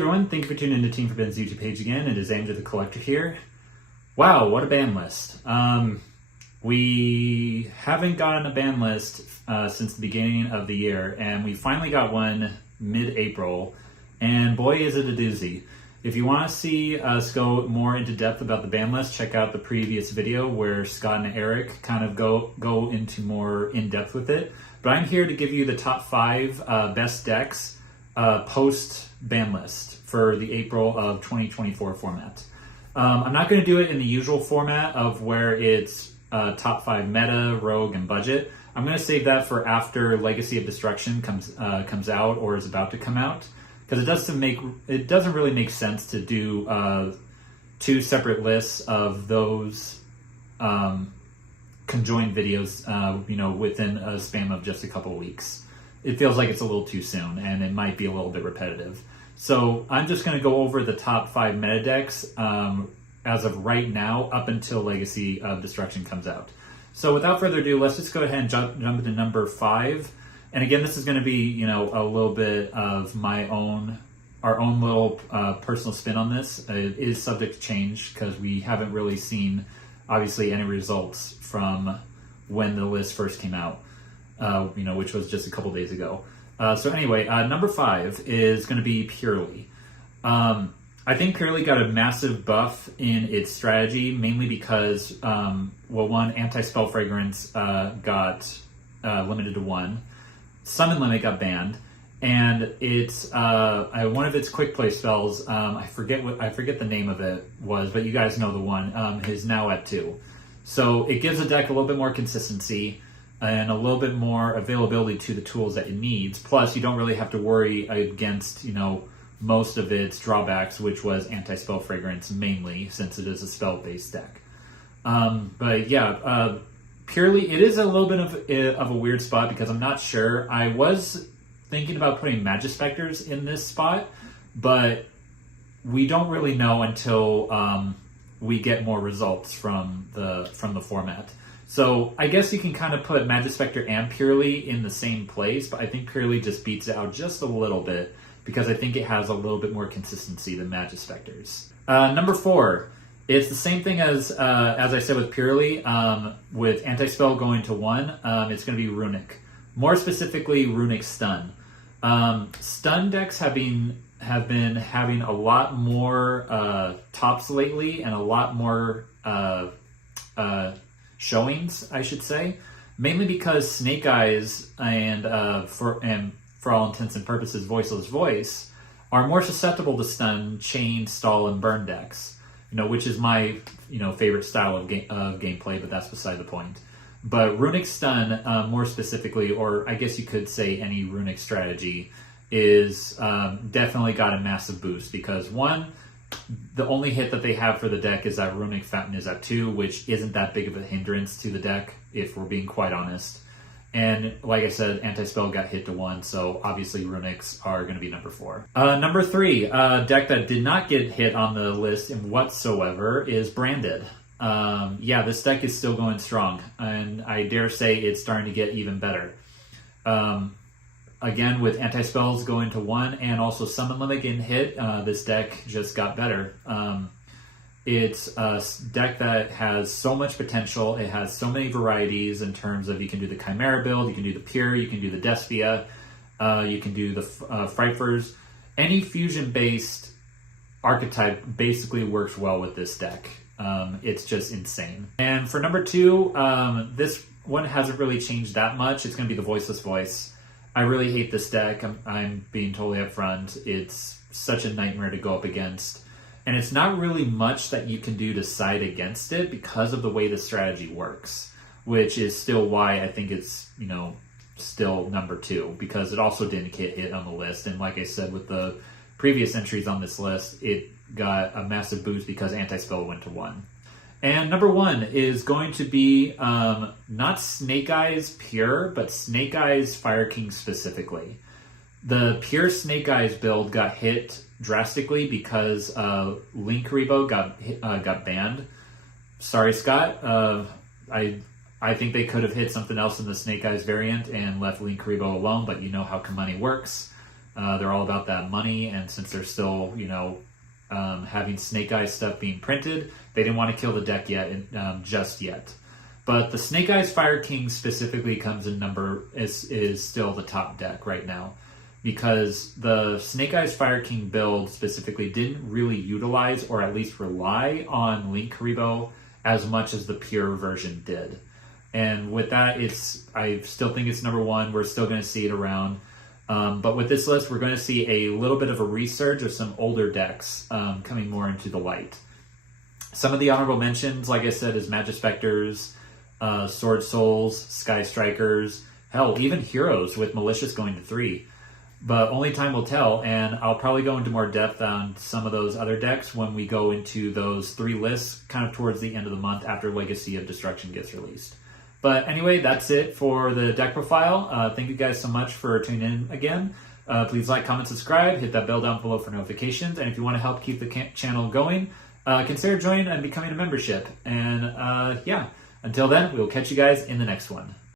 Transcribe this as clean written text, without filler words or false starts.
everyone, thank you for tuning into Team Forbidden's YouTube page again. It is Andrew the Collector here. Wow, what a ban list. We haven't gotten a ban list since the beginning of the year, and we finally got one mid-April, and boy is it a doozy. If you want to see us go more into depth about the ban list, check out the previous video where Scott and Eric kind of go into more in-depth with it. But I'm here to give you the top 5 best decks post-ban list for the April of 2024 format. I'm not going to do it in the usual format of where it's top 5 meta, rogue, and budget. I'm going to save that for after Legacy of Destruction comes out or is about to come out, because it doesn't really make sense to do 2 separate lists of those conjoined videos, within a span of just a couple weeks. It feels like it's a little too soon, and it might be a little bit repetitive. So I'm just going to go over the top 5 meta decks as of right now, up until Legacy of Destruction comes out. So without further ado, let's just go ahead and jump into number 5. And again, this is going to be, a little bit of our own little personal spin on this. It is subject to change because we haven't really seen, obviously, any results from when the list first came out, which was just a couple days ago. So anyway, number 5 is going to be Purley. I think Purley got a massive buff in its strategy, mainly because, one, Anti-Spell Fragrance got limited to 1. Summon Limit got banned, and it's one of its quick play spells. I forget the name of it was, but you guys know the one. Is now at 2, so it gives the deck a little bit more consistency and a little bit more availability to the tools that it needs. Plus, you don't really have to worry against most of its drawbacks, which was Anti-Spell Fragrance mainly, since it is a spell-based deck. But yeah. Purely, it is a little bit of a weird spot because I'm not sure. I was thinking about putting Magispectors in this spot, but we don't really know until we get more results from the format. So I guess you can kind of put Magispector and Purely in the same place, but I think Purely just beats it out just a little bit because I think it has a little bit more consistency than Magispectors. Number 4. It's the same thing as I said with Purely, with Anti-Spell going to 1, it's going to be Runic. More specifically, Runic Stun. Stun decks have been having a lot more tops lately and a lot more showings, I should say. Mainly because Snake Eyes and for all intents and purposes, Voiceless Voice are more susceptible to stun, chain, stall, and burn decks. Which is my, favorite style of gameplay, but that's beside the point. But Runic Stun, more specifically, or I guess you could say any Runic strategy, is definitely got a massive boost because, 1, the only hit that they have for the deck is that Runic Fountain is at 2, which isn't that big of a hindrance to the deck, if we're being quite honest. And like I said, Anti-Spell got hit to 1, so obviously Runics are going to be number 4. Number 3, a deck that did not get hit on the list in whatsoever is Branded. This deck is still going strong, and I dare say it's starting to get even better. Again, with Anti-Spells going to 1 and also Summon Limit getting hit, this deck just got better. It's a deck that has so much potential. It has so many varieties in terms of you can do the Chimera build, you can do the Pure, you can do the Despia, you can do the Frightfurs. Any fusion-based archetype basically works well with this deck. It's just insane. And for number 2, this one hasn't really changed that much. It's going to be the Voiceless Voice. I really hate this deck. I'm being totally upfront. It's such a nightmare to go up against. And it's not really much that you can do to side against it because of the way the strategy works, which is still why I think it's, still number 2, because it also didn't get hit on the list. And like I said, with the previous entries on this list, it got a massive boost because Anti-Spell went to 1. And number 1 is going to be not Snake Eyes Pure, but Snake Eyes Fire King specifically. The Pure Snake Eyes build got hit drastically because Link Rebo got banned. Sorry, Scott. I think they could have hit something else in the Snake Eyes variant and left Link Rebo alone, but you know how Kamani works. They're all about that money, and since they're still, having Snake Eyes stuff being printed, they didn't want to kill the deck yet, just yet. But the Snake Eyes Fire King specifically comes in is still the top deck right now, because the Snake Eyes Fire King build specifically didn't really utilize, or at least rely on, Link Karibo as much as the pure version did. And with that, I still think it's number one. We're still going to see it around. But with this list, we're going to see a little bit of a resurge of some older decks coming more into the light. Some of the honorable mentions, like I said, is Magispectors, Sword Souls, Sky Strikers, hell, even Heroes with Malicious going to 3. But only time will tell, and I'll probably go into more depth on some of those other decks when we go into those 3 lists kind of towards the end of the month after Legacy of Destruction gets released. But anyway, that's it for the deck profile. Thank you guys so much for tuning in again. Please like, comment, subscribe, hit that bell down below for notifications, and if you want to help keep the channel going, consider joining and becoming a membership. And yeah, until then, we'll catch you guys in the next one.